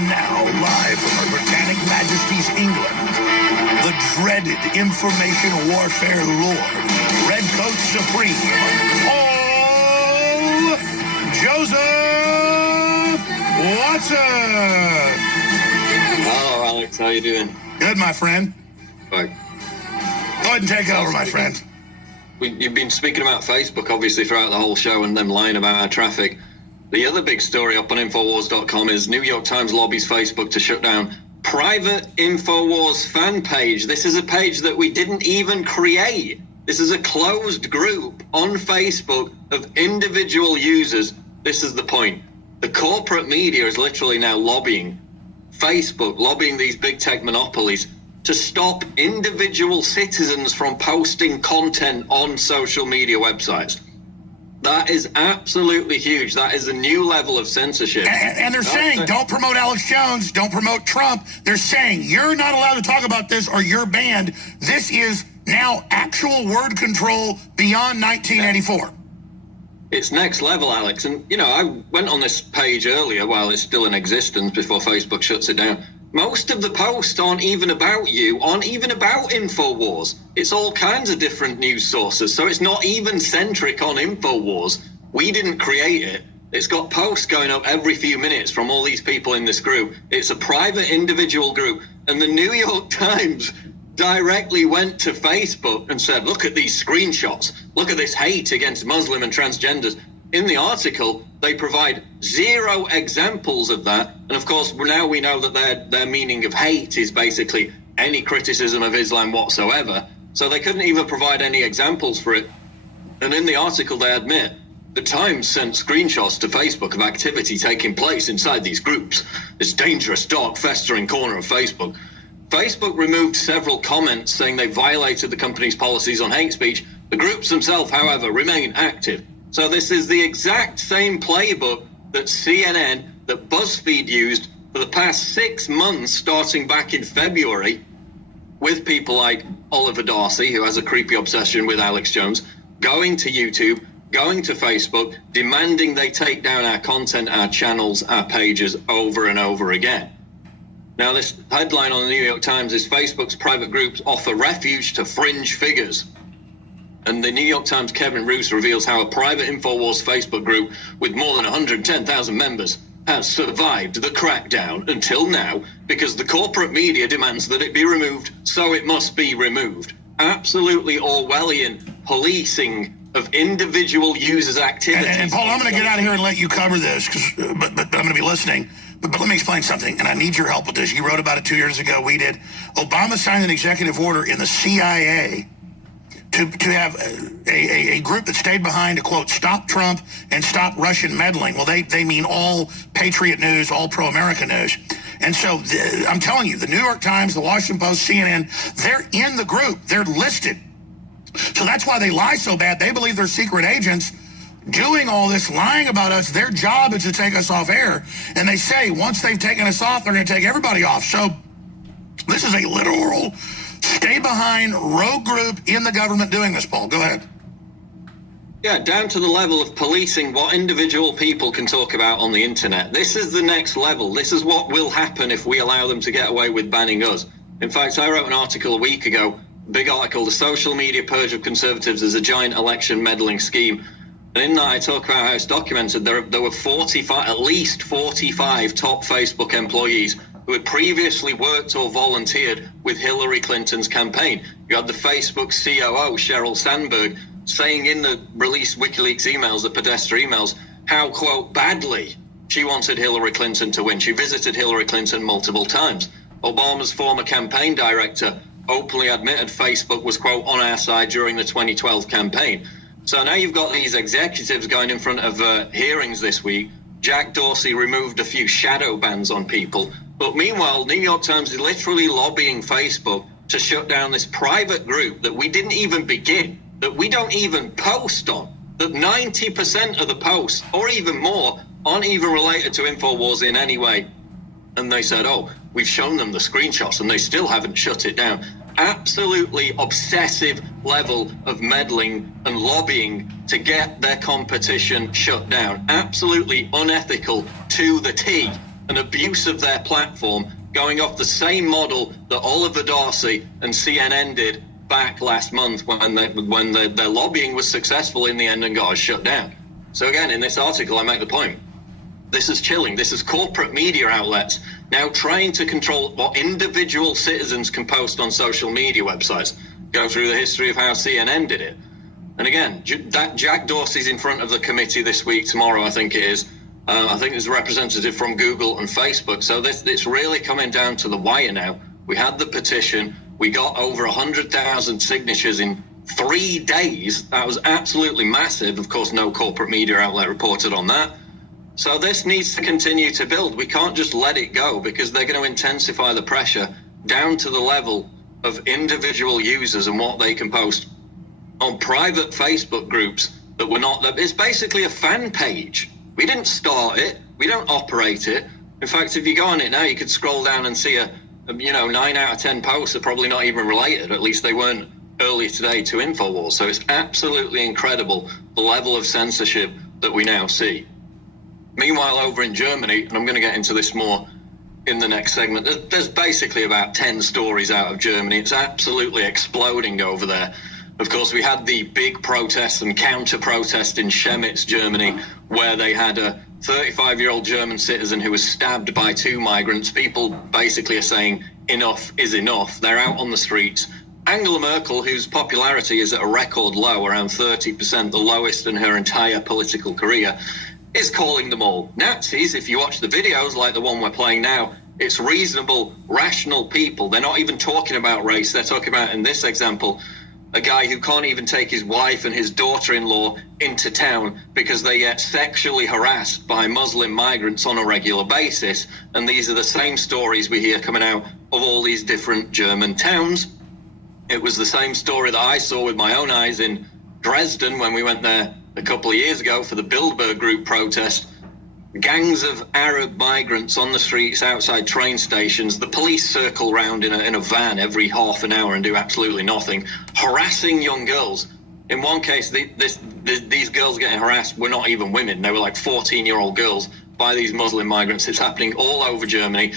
And now, live from Her Britannic Majesty's England, the dreaded information warfare lord, Redcoat Supreme, Paul Joseph Watson. Hello, Alex. How you doing? Good, my friend. Right. Go ahead and take over, my friend. You've been speaking about Facebook, obviously, throughout the whole show and them lying about our traffic. The other big story up on Infowars.com is New York Times lobbies Facebook to shut down private Infowars fan page. This is a page that we didn't even create. This is a closed group on Facebook of individual users. This is the point. The corporate media is literally now lobbying Facebook, lobbying these big tech monopolies to stop individual citizens from posting content on social media websites. That is absolutely huge. That is a new level of censorship. And they're saying, don't promote Alex Jones, don't promote Trump. They're saying, you're not allowed to talk about this or you're banned. This is now actual word control beyond 1984. It's next level, Alex. And, you know, I went on this page earlier while it's still in existence before Facebook shuts it down. Most of the posts aren't even about you, aren't even about InfoWars. It's all kinds of different news sources, so it's not even centric on InfoWars. We didn't create it. It's got posts going up every few minutes from all these people in this group. It's a private individual group. And the New York Times directly went to Facebook and said, look at these screenshots. Look at this hate against Muslim and transgenders. In the article, they provide 0 examples of that. And of course, now we know that their meaning of hate is basically any criticism of Islam whatsoever. So they couldn't even provide any examples for it. And in the article, they admit the Times sent screenshots to Facebook of activity taking place inside these groups. This dangerous, dark, festering corner of Facebook. Facebook removed several comments saying they violated the company's policies on hate speech. The groups themselves, however, remain active. So this is the exact same playbook that CNN, that BuzzFeed used for the past 6 months, starting back in February, with people like Oliver Darcy, who has a creepy obsession with Alex Jones, going to YouTube, going to Facebook, demanding they take down our content, our channels, our pages over and over again. Now, this headline on the New York Times is Facebook's private groups offer refuge to fringe figures. And the New York Times' Kevin Roos reveals how a private InfoWars Facebook group with more than 110,000 members has survived the crackdown until now because the corporate media demands that it be removed, so it must be removed. Absolutely Orwellian policing of individual users' activities. And Paul, I'm going to get out of here and let you cover this, but I'm going to be listening. But let me explain something, and I need your help with this. You wrote about it 2 years ago. We did. Obama signed an executive order in the CIA to have a group that stayed behind to, quote, stop Trump and stop Russian meddling. Well, they mean all Patriot News, all pro-America news. And so I'm telling you, the New York Times, the Washington Post, CNN, they're in the group. They're listed. So that's why they lie so bad. They believe they're secret agents doing all this, lying about us. Their job is to take us off air. And they say once they've taken us off, they're going to take everybody off. So this is a literal stay behind rogue group in the government doing this, Paul. Go ahead. Yeah, down to the level of policing what individual people can talk about on the internet. This is the next level. This is what will happen if we allow them to get away with banning us. In fact, I wrote an article a week ago, a big article, The Social Media Purge of Conservatives is a Giant Election Meddling Scheme. And in that, I talk about how it's documented there were 45, at least 45 top Facebook employees who had previously worked or volunteered with Hillary Clinton's campaign. You had the Facebook COO, Sheryl Sandberg, saying in the released WikiLeaks emails, the Podesta emails, how, quote, badly she wanted Hillary Clinton to win. She visited Hillary Clinton multiple times. Obama's former campaign director openly admitted Facebook was, quote, on our side during the 2012 campaign. So now you've got these executives going in front of hearings this week. Jack Dorsey removed a few shadow bans on people. But meanwhile, New York Times is literally lobbying Facebook to shut down this private group that we didn't even begin, that we don't even post on, that 90% of the posts, or even more, aren't even related to InfoWars in any way. And they said, oh, we've shown them the screenshots, and they still haven't shut it down. Absolutely obsessive level of meddling and lobbying to get their competition shut down. Absolutely unethical to the T. an abuse of their platform, going off the same model that Oliver Darcy and CNN did back last month when their lobbying was successful in the end and got us shut down. So again, in this article, I make the point. This is chilling. This is corporate media outlets now trying to control what individual citizens can post on social media websites. Go through the history of how CNN did it. And again, that Jack Dorsey's in front of the committee this week, tomorrow, I think it is. I think there's a representative from Google and Facebook. So it's really coming down to the wire now. We had the petition. We got over 100,000 signatures in 3 days. That was absolutely massive. Of course, no corporate media outlet reported on that. So this needs to continue to build. We can't just let it go because they're going to intensify the pressure down to the level of individual users and what they can post on private Facebook groups that were not. It's basically a fan page. We didn't start it. We don't operate it. In fact, if you go on it now, you could scroll down and see 9 out of 10 posts are probably not even related. At least they weren't earlier today to InfoWars. So it's absolutely incredible the level of censorship that we now see. Meanwhile, over in Germany, and I'm going to get into this more in the next segment, there's basically about 10 stories out of Germany. It's absolutely exploding over there. Of course, we had the big protest and counter-protest in Chemnitz, Germany, where they had a 35-year-old German citizen who was stabbed by 2 migrants. People basically are saying enough is enough. They're out on the streets. Angela Merkel, whose popularity is at a record low, around 30%, the lowest in her entire political career, is calling them all Nazis. If you watch the videos like the one we're playing now, it's reasonable, rational people. They're not even talking about race. They're talking about, in this example, a guy who can't even take his wife and his daughter-in-law into town because they get sexually harassed by Muslim migrants on a regular basis. And these are the same stories we hear coming out of all these different German towns. It was the same story that I saw with my own eyes in Dresden when we went there a couple of years ago for the Bilderberg Group protest. Gangs of Arab migrants on the streets outside train stations. The police circle round in a van every half an hour and do absolutely nothing, harassing young girls. In one case, these girls getting harassed were not even women. They were like 14-year-old girls by these Muslim migrants. It's happening all over Germany.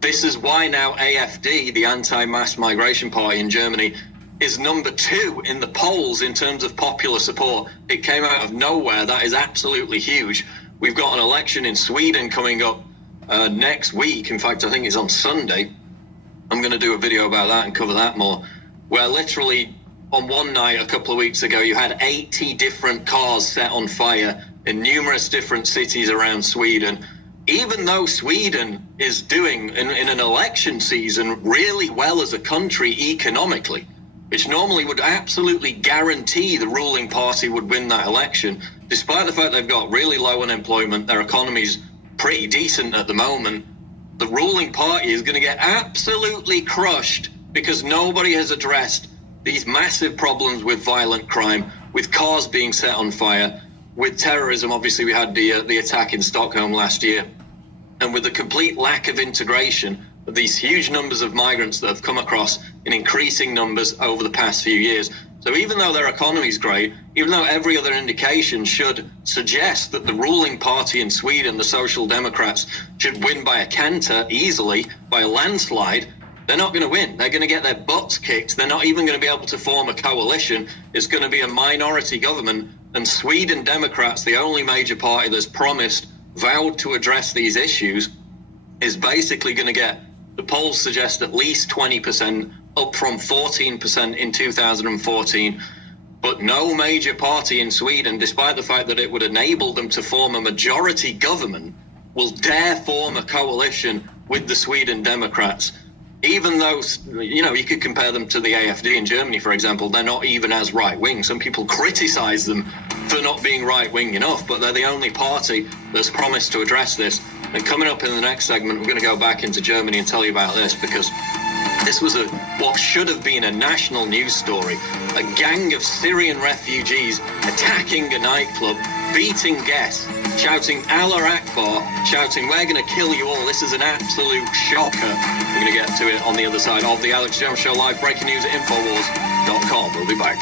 This is why now AfD, the anti-mass migration party in Germany, is number 2 in the polls in terms of popular support. It came out of nowhere. That is absolutely huge. We've got an election in Sweden coming up next week. In fact, I think it's on Sunday. I'm going to do a video about that and cover that more, where literally on one night a couple of weeks ago, you had 80 different cars set on fire in numerous different cities around Sweden. Even though Sweden is doing, in an election season, really well as a country economically, which normally would absolutely guarantee the ruling party would win that election, despite the fact they've got really low unemployment, their economy's pretty decent at the moment, the ruling party is going to get absolutely crushed because nobody has addressed these massive problems with violent crime, with cars being set on fire, with terrorism. Obviously, we had the attack in Stockholm last year, and with the complete lack of integration of these huge numbers of migrants that have come across in increasing numbers over the past few years. So even though their economy is great, even though every other indication should suggest that the ruling party in Sweden, the Social Democrats, should win by a canter easily, by a landslide, they're not going to win. They're going to get their butts kicked. They're not even going to be able to form a coalition. It's going to be a minority government. And Sweden Democrats, the only major party that's promised, vowed to address these issues, is basically going to get, the polls suggest, at least 20%, up from 14% in 2014. But no major party in Sweden, despite the fact that it would enable them to form a majority government, will dare form a coalition with the Sweden Democrats. Even though, you could compare them to the AfD in Germany, for example, they're not even as right-wing. Some people criticize them for not being right-wing enough, but they're the only party that's promised to address this. And coming up in the next segment, we're going to go back into Germany and tell you about this, because this was what should have been a national news story. A gang of Syrian refugees attacking a nightclub, beating guests, shouting Allah Akbar, shouting, "We're going to kill you all." This is an absolute shocker. We're going to get to it on the other side of the Alex Jones Show live breaking news at Infowars.com. We'll be back.